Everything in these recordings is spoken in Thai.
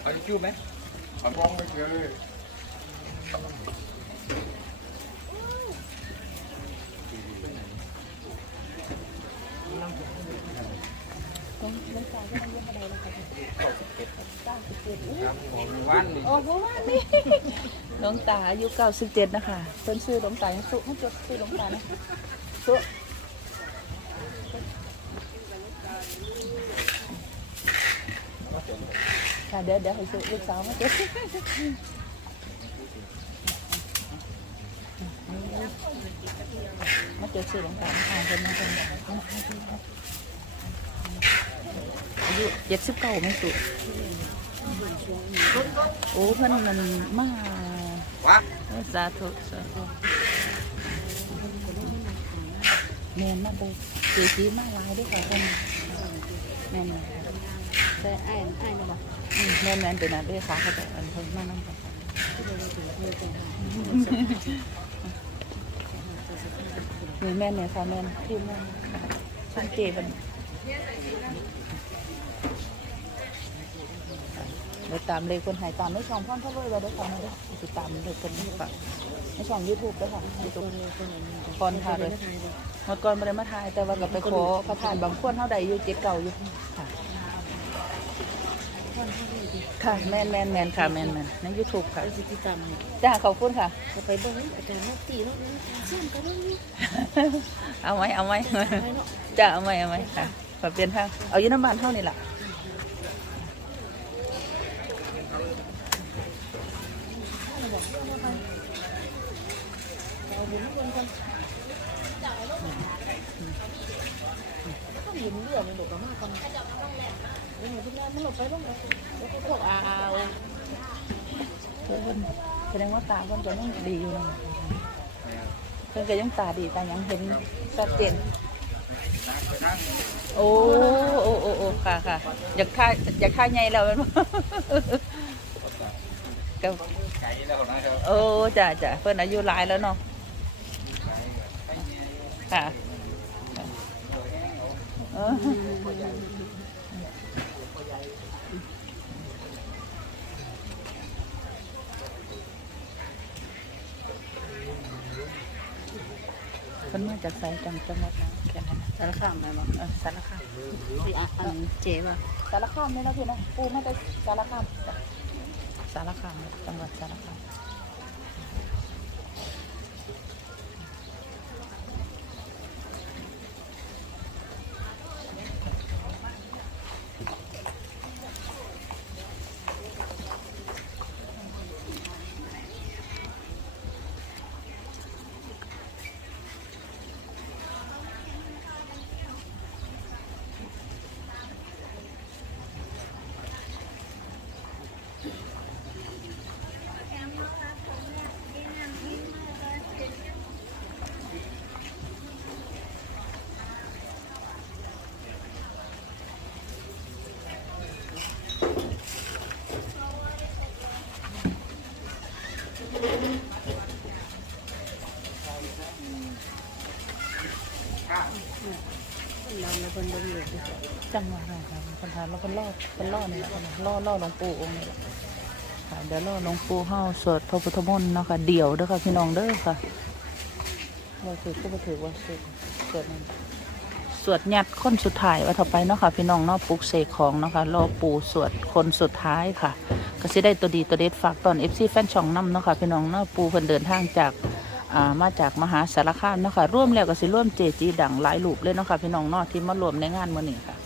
เอาทิชชู่ไหมเอาบ้องไม่เจอเลยวันนี้โอ้โหว่านี่หลวงตาอายุเก้าสิบเจ็ดนะคะเพิ่นซื้อหลวงตายังสุให้จดซื้อหลวงตานะสุ ค่ะเดี๋ยวเดี๋ยวให้ซื้อลูกสาวมาจดมาจดซื้อหลวงตาอ่านเพิ่นมาเพิ่นอายุเจ็ดสิบเก้าไม่สุดโอ้เพิ่อนมันมาวะสาธุสาธุแมนมาเลยสีสีมาลายด้วยค่ะเพิ่อนแมนแต่ไอ้ายอ้ายนะบ่อืม แม่นแม่นเป็นอันเด้อค่ะเขาจะอันเพิ่นมานั่งกันนี่แม่นเนี่ยค่ะแม่นที่แม่ช่างเกบันเดี๋ยวตามเลยคนหายตามไม่ช่องพ่อนพ่อรวยได้วยค่ะนะเด้อติดตามเลยคนนี้ค่ะในช่องยูทูบด้วยค่ะยูทูบก่อนค่ะเลยหมดก่อนไม่ได้มาถ่ายแต่ว่าก็ไปขอพระทานบางคนเท่าใดอยู่เจ็ดเก่าอยู่ค่ะ ค่ะแมนแมนแมนค่ะแมนแมนในยูทูบค่ะสิติตามจ้าขอบคุณค่ะจะไปเบิ่งอาจารย์นักตีแล้วนะเชื่อมกันแล้วนี่เอาไหมเอาไหมให้เนาะจ้าเอาไหมเอาไหมค่ะขอเปลี่ยนทางเอาอยุน้ำบานเท่านี่แหละเอาบุญมาเบิ่งกันต้องเห็นเรื่องมันบอกมากกันเดี๋ยวหนูพี่แม่มันหลบไปบ้างเลย แล้วก็พวกอาเอาเพิ่นแสดงว่าตาเพิ่นก็ยังดีอยู่นะเพิ่นก็ยังตาดีตายังเห็นชัดเจนโอ้โอ้โอ้โอ้ค่ะค่ะอยากค่าอยากค่าใหญ่แล้วแมันบ่ก็ไก่แล้วนะครับโอ้จ้าจ้าเพิ่นอายุหลายแล้วเนาะค่ะเออ นมาจากไสจังจังหวัดนะแค่นั้นสารคามได้บ่เออสารคามพี่อะอันเจ๊ป่ะสารคามนี่นะพี่นะปูไม่ได้สารคามสารคามจังหวัดสารคาม เราแล้วเพิ่นบ่มีเลยจังหวัดอะไรครับคนทานเราเป็นล่อเป็นล่อนี่แหละล่อล่อหลวงปู่องค์นี่แหละค่ะเดี๋ยวล่อหลวงปู่เข้าสวดพระพุทธมนต์เนาะค่ะเดี่ยวเด้อค่ะพี่น้องเด้อค่ะเราถือก็มาถือว่าสวดสวดนั่นสวดยัดคนสุดท้ายว่าต่อไปเนาะค่ะ พี่น้องเนาะปลุกเสกของเนาะค่ะรอปู่สวดคนสุดท้ายค่ะ ก็สิได้ตัวดีตัวเด็ดฝากตอนเอฟซีแฟนช่องน้ำเนาะค่ะพี่น้องเนาะปู่เพิ่นเดินทางจาก อ่ามาจากมหาสารคามเนาะค่ะร่วมแล้วก็สิร่วมเจจีดังหลายรูปเลยเนาะค่ะพี่น้องเนาะที่มารวมในงานมื้อนี้ค่ะ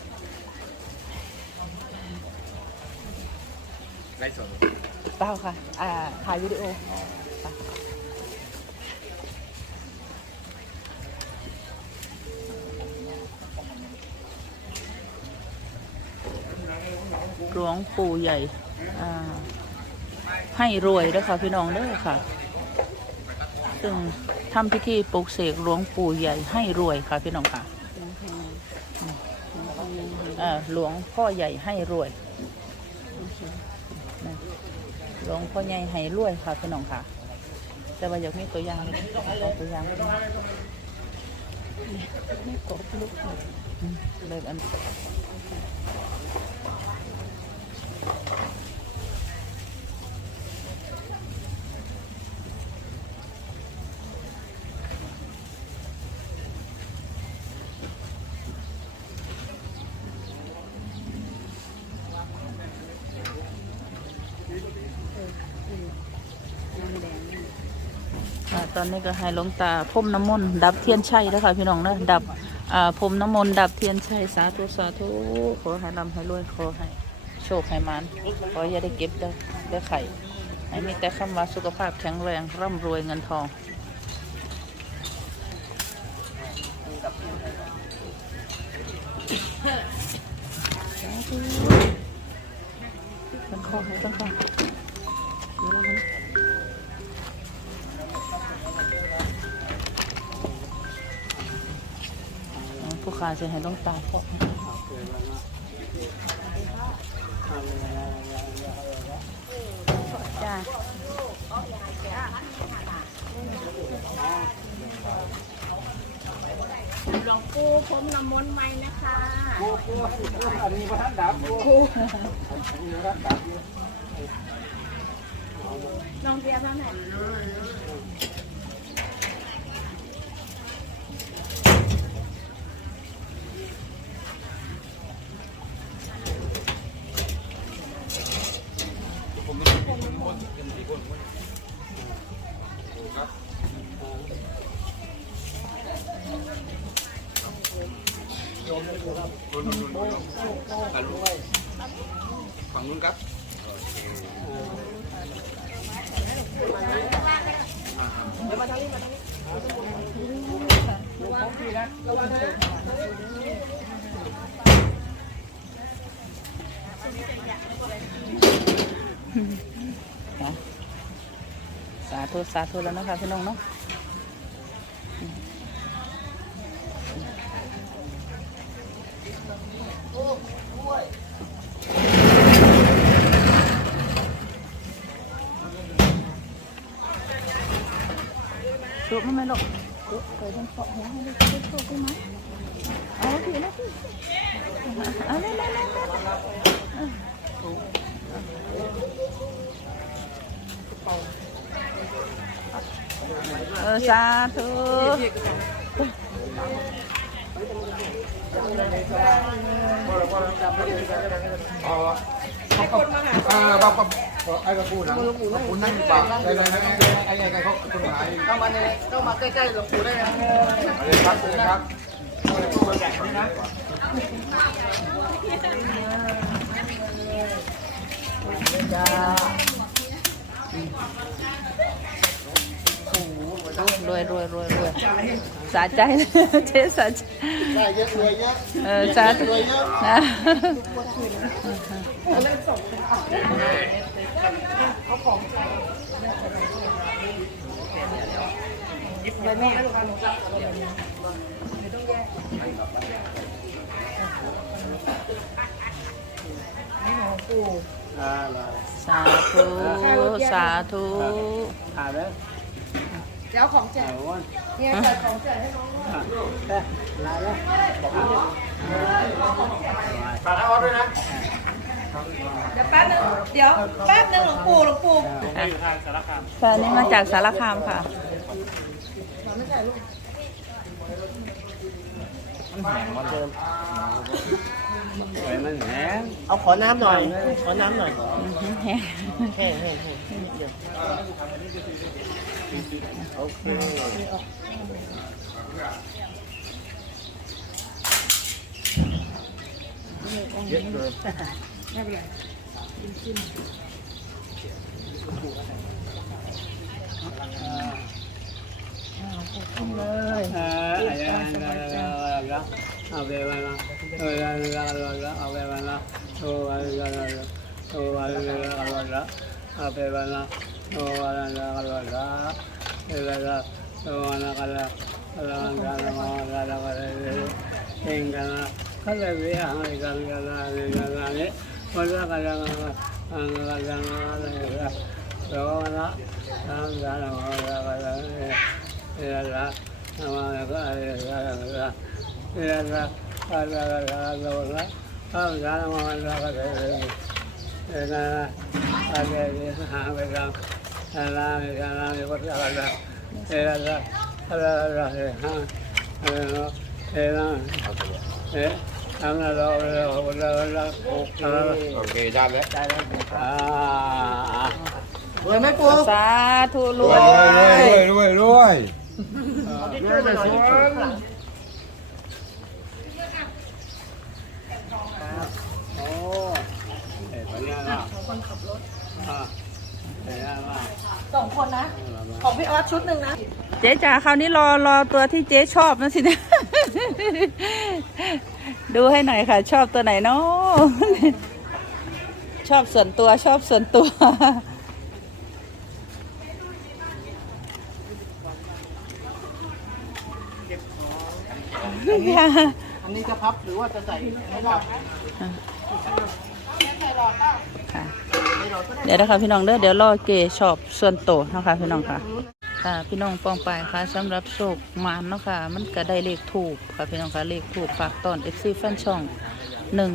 ไล่สดเปล่าค่ะอ่าถ่ายวิดีโอค่ะหลวงปู่ใหญ่อ่าให้รวยเด้อค่ะพี่น้องเด้อค่ะ ซึ่งทำพิธีปลุกเสกหลวงปู่ใหญ่ให้รวยค่ะพี่น้องค่ะอ่าหลวงพ่อใหญ่ให้รวยนะหลวงพ่อใหญ่ให้รวยค่ะพี่น้องค่ะ แต่ว่าอยากมีตัวอย่างเลยเอาตัวอย่างไปไม่กบลูกอืมเลยอัน ตอนนี้ก็ให้หลวงตาพรมน้ำมนต์ดับเทียนชัยแล้วค่ะพี่น้องเนะดับพรมน้ำมนต์ดับเทียนชัยสาธุสาธุขอให้ร่ำให้รวยขอให้โชคให้มันขออย่าได้เก็บได้ได้ไข่ให้มีแต่คำว่าสุขภาพแข็งแรงร่ำรวยเงินทองตั้งขอให้ตั้งขอ เดี๋ยวเรามาอ๋อผู้ค้าจะให้ต้องตาพอกจ้าหลวงปู่ผมน้ำมนต์ใหม่นะคะกูกูอันนี้พระท่านดับกูอันนี้พระท่านดับอยู่ลองเบียร์บ้างไห มฝั่งนู้นครับสาธุสาธุแล้วนะคะพี่น้องเนาะ สุกมั้ยไหมลูกสุกเคยต้องเกาะหัวให้ลูก ได้โชคได้ไหมเอาถือนะพี่เอาเล่นเล่นเล่นเล่นเออสาธุอ๋อให้คนมาหาอ่าบ้าบ้าไอ้กระปูนะคุณนั่งอยู่ปากไอ้ไอ้ไอ้ไอ้ไอ้เขาคุณหายเข้ามาในเข้ามาใกล้ๆหลวงปู่ได้ไหมครับเลยครับเล ยครับรวยรวยรวยรวยสาใจเลยเจ๊สาใจได้เยอะรวยเยอะเออสาธุรวยเยอะนะสาธุ สาธุถ่ายไหม เดี๋ยวของแจกถ่ายวันเนี่ยใส่ของแจกให้น้องแค่ลาแล้วฝากให้ออสด้วยนะเดี๋ยวแป๊บนึงเดี๋ยวแป๊บนึงหลวงปู่หลวงปู่ค่ะนี่มาจากสารคามค่ะสวยมันแหงเอาขอน้ำหน่อย ขอน้ำหน่อยอือหือแห้งแห้งแห้ง แห้งนิดเดียวโอเคเยอะเลย เลย เออเอาไปมาเออเอาไปมาโอ้ยโอ้ยเอาไปมาโอ้ยเอาไปมาเออโอ้ยโอ้ยโอ้ยเองกันนะก็เลยไปหากันกันกันนี่วันละกันกันกันกันอะไร โลนะน้ำยาละมะละกะละเอละน้ำมันก็เอละละเอละอะละละโลนะน้ำยาละมะละกะละเอละอะละหาไปละ อะละอะละก็ละละเอละ ละอะละละฮะเอละเอละเอทำแล้วเราเราเราเราโอเคโอเคได้แล้วอ่ารวยไหมปูสาธุรรววยยรวยรวยรวยรวยแต่สวนโอ้เอ๋คนนี้ล่ะคนขับรถอ่าเอ๋ล่ะ สองคนนะ ของพี่ออสชุดหนึ่งนะ เจ๊จ๋าคราวนี้รอรอตัวที่เจ๊ชอบนะสินะดูให้หน่อยค่ะ ชอบตัวไหนเนาะชอบส่วนตัวชอบส่วนตัว อันนี้จะพับหรือว่าจะใส่ไม่ได้ค่ะ เดี๋ยวนะคะพี่น้องเด้อเดี๋ยวรอเกชอบส่วนโตนะคะพี่น้องค่ะค่ะพี่น้องปองไปค่ะสำหรับโชคมานเนาะค่ะมันก็ได้เลขถูกค่ะพี่น้องค่ะเลขถูกฝากตอนเอฟซีแฟนช่องหนึ่ง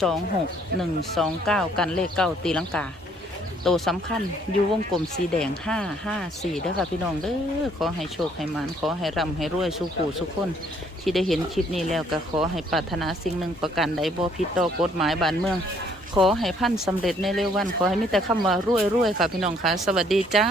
สองหกหนึ่งสองเก้ากันเลขเก้าตีลังกาโตวสำคัญอยู่วงกลมสีแดงห้าห้าสี่เด้อค่ะพี่น้องเด้อขอให้โชคให้มานขอให้ร่ำให้รวยสุขูสุขคน ที่ได้เห็นคลิปนี้แล้วก็ขอให้ปรารถนาสิ่งหนึ่งประกันใดบ่ผิดต่อกฎหมายบ้านเมือง ขอให้พันสำเร็จในเร็ววัน ขอให้มีแต่คำว่ารวยรวยๆค่ะพี่น้องค่ะ สวัสดีจ้า